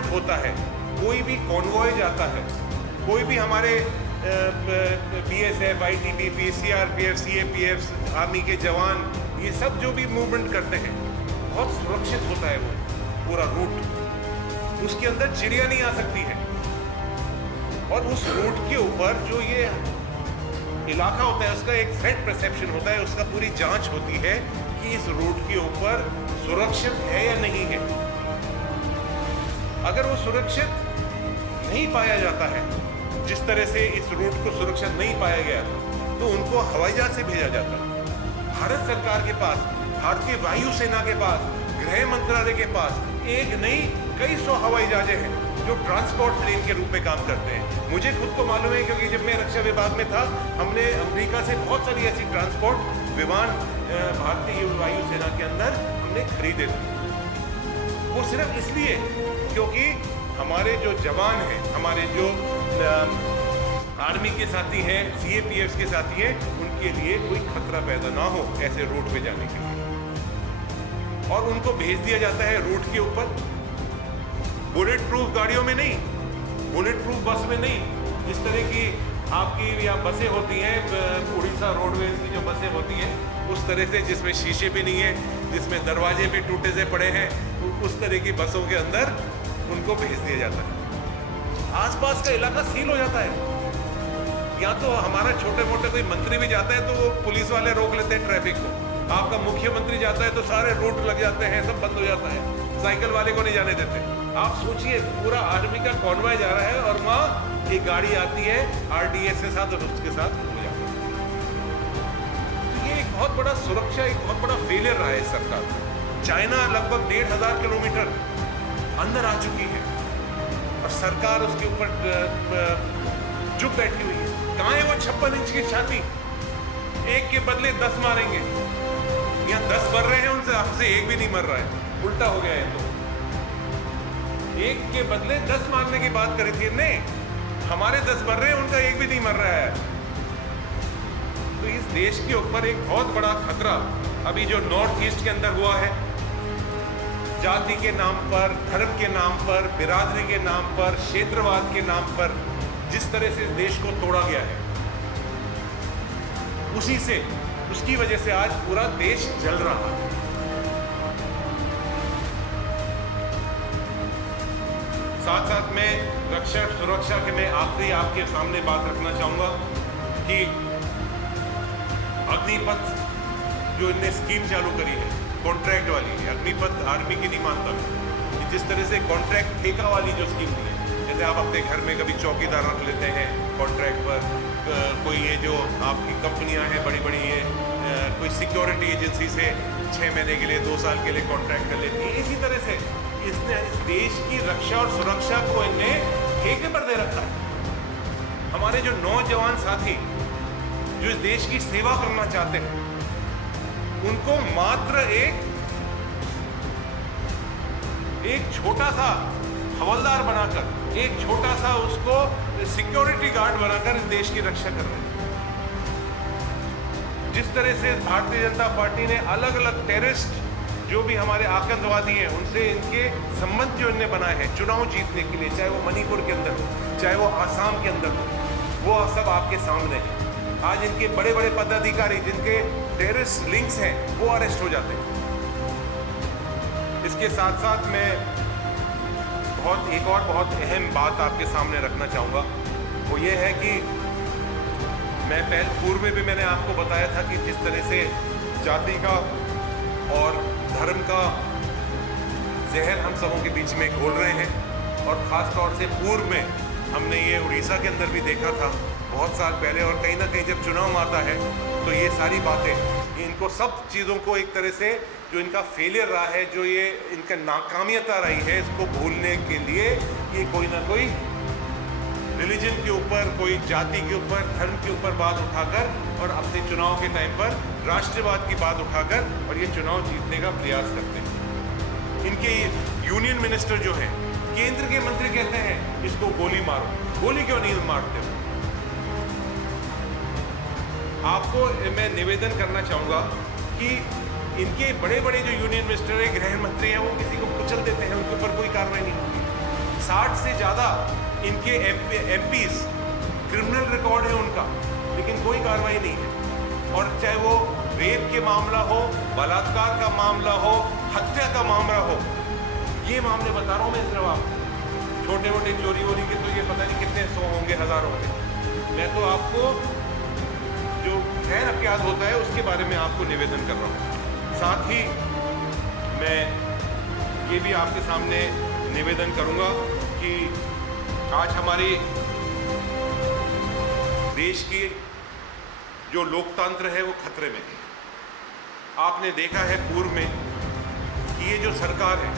Movement होता है, कोई भी कॉन्वॉय जाता है, कोई भी हमारे BSF, ITBP, CRPF, CAPF, army के जवान, ये सब जो भी मूवमेंट करते हैं, बहुत सुरक्षित होता है वो पूरा रूट। उसके अंदर चिड़िया नहीं आ सकती है। और उस रूट के ऊपर जो ये इलाका होता है, उसका एक थ्रेट परसेप्शन होता है, उसका पूरी जांच होती है कि इस रूट के ऊपर सुरक्षित है या नहीं है। अगर वो सुरक्षित नहीं पाया जाता है, जिस तरह से इस रूट को सुरक्षित नहीं पाया गया, तो उनको हवाई जहाज से भेजा जाता है। भारत सरकार के पास, भारतीय वायुसेना के पास, गृह मंत्रालय के पास एक नहीं कई सौ हवाई जहाजें हैं जो ट्रांसपोर्ट प्लेन के रूप में काम करते हैं। मुझे खुद को मालूम है, क्योंकि जब मैं रक्षा विभाग में था, हमने अमेरिका से बहुत सारी ऐसी ट्रांसपोर्ट विमान भारतीय वायुसेना के अंदर हमने खरीदे थे। वो सिर्फ इसलिए क्योंकि हमारे जो जवान हैं, हमारे जो आर्मी के साथी हैं, CAPF के साथी हैं, उनके लिए कोई खतरा पैदा ना हो ऐसे रूट पे जाने के लिए। और उनको भेज दिया जाता है रूट के ऊपर, बुलेट प्रूफ गाड़ियों में नहीं, बुलेट प्रूफ बस में नहीं, जिस तरह की आपकी या बसें होती हैं, उड़ीसा रोडवेज की जो बसें होती हैं, उस तरह से जिसमें शीशे भी नहीं है, जिसमें दरवाजे भी टूटे से पड़े हैं, उस तरह की बसों के अंदर उनको भेज दिया जाता है। आसपास का इलाका सील हो जाता है। या तो हमारा छोटे मोटे कोई मंत्री भी जाता है तो वो पुलिस वाले रोक लेते हैं ट्रैफिक को। आपका मुख्यमंत्री जाता है तो सारे रूट लग जाते हैं, सब बंद हो जाता है, साइकिल वाले को नहीं जाने देते। आप सोचिए, पूरा आर्मी का कॉन्वॉय जा रहा है और वहाँ एक गाड़ी आती है RDS के साथ और उसके साथ हो जाता है। तो ये एक बहुत बड़ा सुरक्षा, एक बहुत बड़ा फेलियर रहा है सरकार का। चाइना लगभग 1500 किलोमीटर अंदर आ चुकी है और सरकार उसके ऊपर चुप बैठी हुई है। कहाँ है वो 56 इंच की छाती? एक के बदले 10 मारेंगे। यहाँ 10 मर रहे हैं, उनसे आपसे एक भी नहीं मर रहा है। उल्टा हो गया है। तो एक के बदले 10 मारने की बात करी थी, नहीं, हमारे 10 मर रहे हैं, उनका एक भी नहीं मर रहा है। तो इस देश के ऊपर एक बहुत बड़ा खतरा अभी जो नॉर्थ ईस्ट के अंदर हुआ है, जाति के नाम पर, धर्म के नाम पर, बिरादरी के नाम पर, क्षेत्रवाद के नाम पर जिस तरह से इस देश को तोड़ा गया है, उसकी वजह से आज पूरा देश जल रहा है। साथ साथ में रक्षा सुरक्षा के मैं आखिरी आपके सामने बात रखना चाहूंगा कि अग्निपथ जो इनने स्कीम चालू करी है, कॉन्ट्रैक्ट वाली, अग्निपथ आर्मी की नहीं मानता मैं। जिस तरह से कॉन्ट्रैक्ट ठेका वाली जो स्कीम दी है, जैसे आप अपने घर में कभी चौकीदार रख लेते हैं कॉन्ट्रैक्ट पर, कोई ये जो आपकी कंपनियां हैं बड़ी बड़ी, ये कोई सिक्योरिटी एजेंसी से 6 महीने के लिए, 2 साल के लिए कॉन्ट्रैक्ट कर लेती है। इसी तरह से इसने इस देश की रक्षा और सुरक्षा को इन्हें ठेके पर दे रखा है। हमारे जो नौजवान साथी जो इस देश की सेवा करना चाहते हैं, उनको मात्र एक छोटा सा हवलदार बनाकर, एक छोटा सा उसको सिक्योरिटी गार्ड बनाकर इस देश की रक्षा कर रहे हैं। जिस तरह से भारतीय जनता पार्टी ने अलग अलग टेररिस्ट जो भी हमारे आतंकवादी हैं, उनसे इनके संबंध जो इनने बनाए हैं चुनाव जीतने के लिए, चाहे वो मणिपुर के अंदर हो, चाहे वो आसाम के अंदर हो, वो सब आपके सामने है। आज इनके बड़े बड़े पदाधिकारी जिनके टेररिस्ट लिंक्स हैं, वो अरेस्ट हो जाते हैं। इसके साथ साथ मैं एक और बहुत अहम बात आपके सामने रखना चाहूँगा, वो ये है कि मैं पूर्व में भी मैंने आपको बताया था कि जिस तरह से जाति का और धर्म का जहर हम सबों के बीच में घोल रहे हैं। और ख़ास तौर से पूर्व में हमने ये उड़ीसा के अंदर भी देखा था बहुत साल पहले, और कहीं ना कहीं जब चुनाव आता है तो ये सारी बातें, इनको सब चीज़ों को एक तरह से जो इनका फेलियर रहा है, जो ये इनका नाकामियता रही है, इसको भूलने के लिए ये कोई ना कोई रिलीजन के ऊपर, कोई जाति के ऊपर, धर्म के ऊपर बात उठाकर और अपने चुनाव के टाइम पर राष्ट्रवाद की बात उठाकर और ये चुनाव जीतने का प्रयास करते हैं। इनके यूनियन मिनिस्टर जो हैं, केंद्र के मंत्री कहते हैं इसको गोली मारो। गोली क्यों नहीं मारते हो? आपको मैं निवेदन करना चाहूँगा कि इनके बड़े बड़े जो यूनियन मिनिस्टर है, गृह मंत्री हैं, वो किसी को कुचल देते हैं, उनके ऊपर कोई कार्रवाई नहीं होती। 60 से ज़्यादा इनके MPs क्रिमिनल रिकॉर्ड है उनका, लेकिन कोई कार्रवाई नहीं है। और चाहे वो रेप के मामला हो, बलात्कार का मामला हो, हत्या का मामला हो, ये मामले बता रहा हूँ मैं सिर्फ आपको। छोटे मोटे चोरी वोरी के तो ये पता नहीं कितने 100 होंगे, 1000 होंगे। मैं तो आपको जो खैर अख्यात होता है उसके बारे में आपको निवेदन कर रहा हूँ। साथ ही मैं ये भी आपके सामने निवेदन करूँगा कि आज हमारी देश की जो लोकतंत्र है वो खतरे में है। आपने देखा है पूर्व में कि ये जो सरकार है,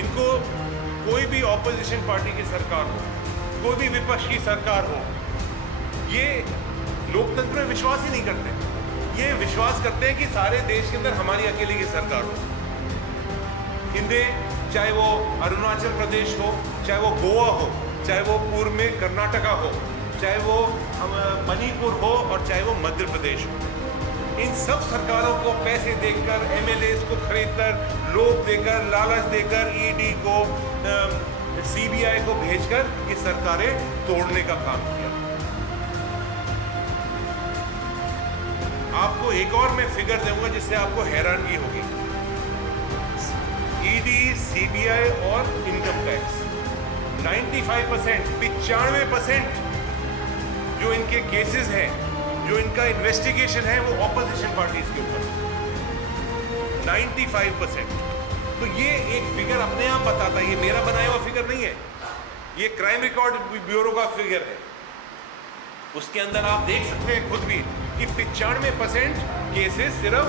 इनको कोई भी ऑपोजिशन पार्टी की सरकार हो, कोई भी विपक्ष की सरकार हो, ये लोकतंत्र में विश्वास ही नहीं करते। ये विश्वास करते हैं कि सारे देश के अंदर हमारी अकेले की सरकार हो। इन्हें चाहे वो अरुणाचल प्रदेश हो, चाहे वो गोवा हो, चाहे वो पूर्व में कर्नाटका हो, चाहे वो मणिपुर हो और चाहे वो मध्य प्रदेश हो, इन सब सरकारों को पैसे देकर, MLAs को खरीदकर, लोभ देकर, लालच देकर, ED को, CBI को भेजकर ये सरकारें तोड़ने का काम किया। आपको एक और मैं फिगर दूंगा जिससे आपको हैरानगी होगी। ED, CBI और इनकम टैक्स 95%, 95% जो इनके केसेस हैं, जो इनका इन्वेस्टिगेशन है, वो ऑपोजिशन पार्टीज के ऊपर 95%। तो ये एक फिगर अपने आप बताता है, ये मेरा बनाया हुआ फिगर नहीं है, ये क्राइम रिकॉर्ड ब्यूरो का फिगर है। उसके अंदर आप देख सकते हैं खुद भी कि 95% केसेस सिर्फ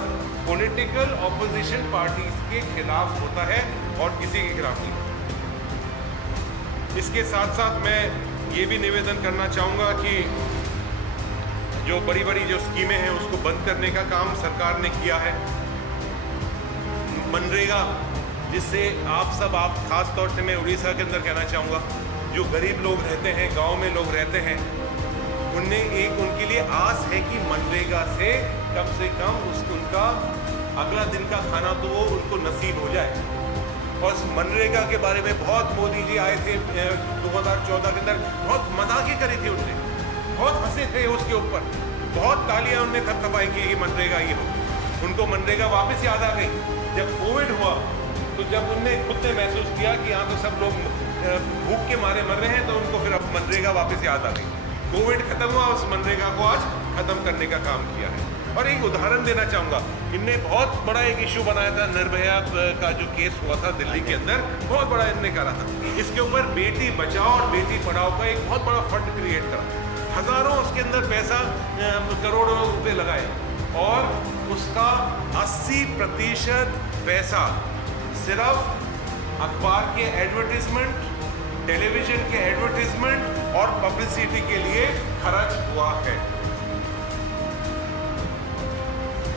पॉलिटिकल ऑपोजिशन पार्टीज के खिलाफ होता है और किसी के खिलाफ नहीं। इसके साथ साथ मैं ये भी निवेदन करना चाहूँगा कि जो बड़ी बड़ी जो स्कीमें हैं उसको बंद करने का काम सरकार ने किया है। मनरेगा, जिससे आप खास तौर से मैं उड़ीसा के अंदर कहना चाहूँगा, जो गरीब लोग रहते हैं, गांव में लोग रहते हैं, उनके लिए आस है कि मनरेगा से कम उनका अगला दिन का खाना तो वो उनको नसीब हो जाए। और इस मनरेगा के बारे में बहुत मोदी जी आए थे 2014 के अंदर, बहुत मजाक करी थी उनने, बहुत हंसे थे उसके ऊपर, बहुत तालियां उनने थपथपाई की कि मनरेगा ये हो। उनको मनरेगा वापस याद आ गई जब कोविड हुआ, तो जब उनने खुद ने महसूस किया कि यहाँ तो सब लोग भूख के मारे मर रहे हैं, तो उनको फिर अब मनरेगा वापस याद आ गई। कोविड खत्म हुआ, उस मनरेगा को आज खत्म करने का काम किया है। और एक उदाहरण देना चाहूँगा, इनने बहुत बड़ा एक इशू बनाया था, निर्भया का जो केस हुआ था दिल्ली के अंदर, बहुत बड़ा इनने करा था। इसके ऊपर बेटी बचाओ और बेटी पढ़ाओ का एक बहुत बड़ा फंड क्रिएट करा, हजारों उसके अंदर पैसा, करोड़ों रुपए लगाए, और उसका 80% पैसा सिर्फ अखबार के एडवर्टीजमेंट, टेलीविजन के एडवर्टीजमेंट और पब्लिसिटी के लिए खर्च हुआ है।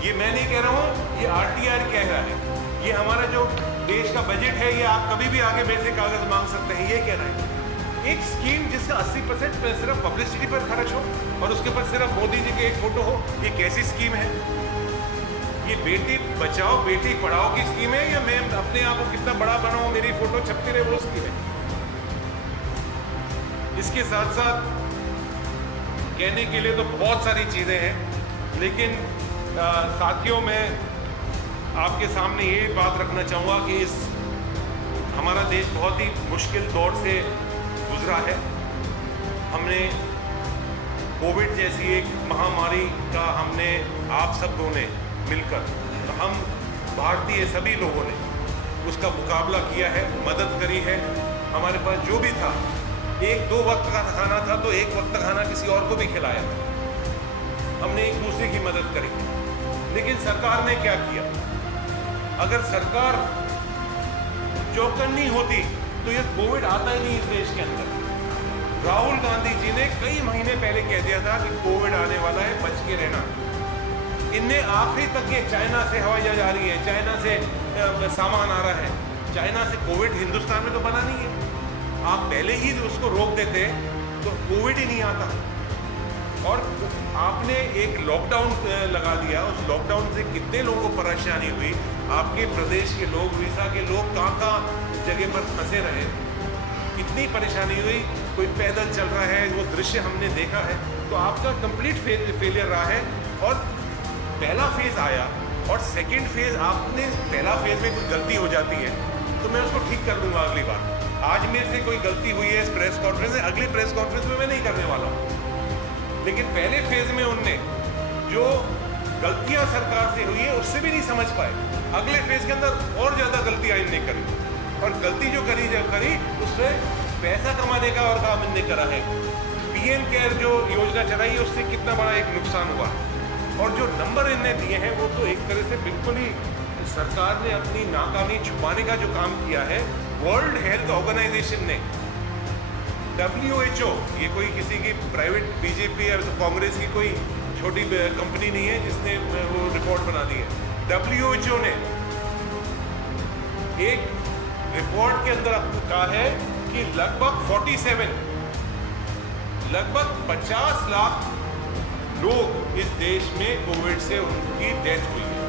ये मैं नहीं कह रहा हूँ, ये RTR कह रहा है। ये हमारा जो देश का बजट है, ये आप कभी भी आगे मेरे से कागज मांग सकते हैं, ये कह रहा है। एक स्कीम जिसका 80% सिर्फ पब्लिसिटी पर खर्च हो और उसके ऊपर सिर्फ मोदी जी की एक फोटो हो, ये कैसी स्कीम है? ये बेटी बचाओ बेटी पढ़ाओ की स्कीम है, या मैं अपने आप को कितना बड़ा बनाऊं, मेरी फोटो छपती रहे, वो स्कीम है? इसके साथ साथ कहने के लिए तो बहुत सारी चीजें हैं, लेकिन साथियों, मैं आपके सामने ये बात रखना चाहूँगा कि हमारा देश बहुत ही मुश्किल दौर से गुजरा है। हमने कोविड जैसी एक महामारी का आप सब लोगों ने मिलकर, हम भारतीय सभी लोगों ने उसका मुकाबला किया है, मदद करी है। हमारे पास जो भी था, 1-2 वक्त का खाना था तो 1 वक्त का खाना किसी और को भी खिलाया, हमने एक दूसरे की मदद करी। लेकिन सरकार ने क्या किया? अगर सरकार चौकन्नी होती तो ये कोविड आता ही नहीं इस देश के अंदर। राहुल गांधी जी ने कई महीने पहले कह दिया था कि कोविड आने वाला है, बच के रहना। इनने आखिरी तक ये चाइना से हवाई जहाज आ रही है, चाइना से सामान आ रहा है, चाइना से कोविड हिंदुस्तान में तो बना नहीं है। आप पहले ही उसको रोक देते तो कोविड ही नहीं आता। और आपने एक लॉकडाउन लगा दिया, उस लॉकडाउन से कितने लोगों को परेशानी हुई। आपके प्रदेश के लोग, उड़ीसा के लोग कहाँ जगह पर फंसे रहे, कितनी परेशानी हुई। कोई पैदल चल रहा है, वो दृश्य हमने देखा है। तो आपका कंप्लीट फेलियर रहा है। और पहला फेज आया और सेकंड फेज, आपने पहला फेज में कोई गलती हो जाती है तो मैं उसको ठीक कर दूंगा अगली बार। आज मेरे से कोई गलती हुई है इस प्रेस कॉन्फ्रेंस में, अगली प्रेस कॉन्फ्रेंस में मैं नहीं करने वाला हूँ। लेकिन पहले फेज में उनने जो गलतियां सरकार से हुई है उससे भी नहीं समझ पाए। अगले फेज के अंदर और ज्यादा गलतियां इनने करी, और गलती जो करी उसमें पैसा कमाने का और काम इनने करा है। पीएम केयर जो योजना चलाई है उससे कितना बड़ा एक नुकसान हुआ, और जो नंबर इनने दिए हैं वो तो एक तरह से बिल्कुल ही सरकार ने अपनी नाकामी छुपाने का जो काम किया है। वर्ल्ड हेल्थ ऑर्गेनाइजेशन ने, WHO, ये कोई किसी की प्राइवेट बीजेपी या तो कांग्रेस की कोई छोटी कंपनी नहीं है जिसने वो रिपोर्ट बना दी है। WHO ने एक रिपोर्ट के अंदर आपको कहा है कि लगभग 50 लाख लोग इस देश में कोविड से उनकी डेथ हुई है,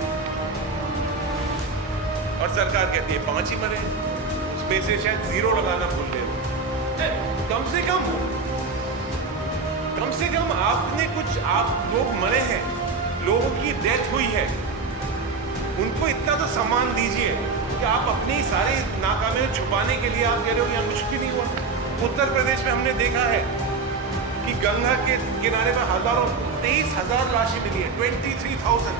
और सरकार कहती है 5 ही मरे, उसमें से शायद 0 लगाना भूल गए। कम से कम आपने कुछ, आप लोग मरे हैं, लोगों की डेथ हुई है, उनको इतना तो सम्मान दीजिए कि आप अपनी सारी नाकामियां छुपाने के लिए आप कह रहे हो यहाँ कुछ भी नहीं हुआ। उत्तर प्रदेश में हमने देखा है कि गंगा के किनारे पर हजारों 23,000 लाशें मिली है, 23,000।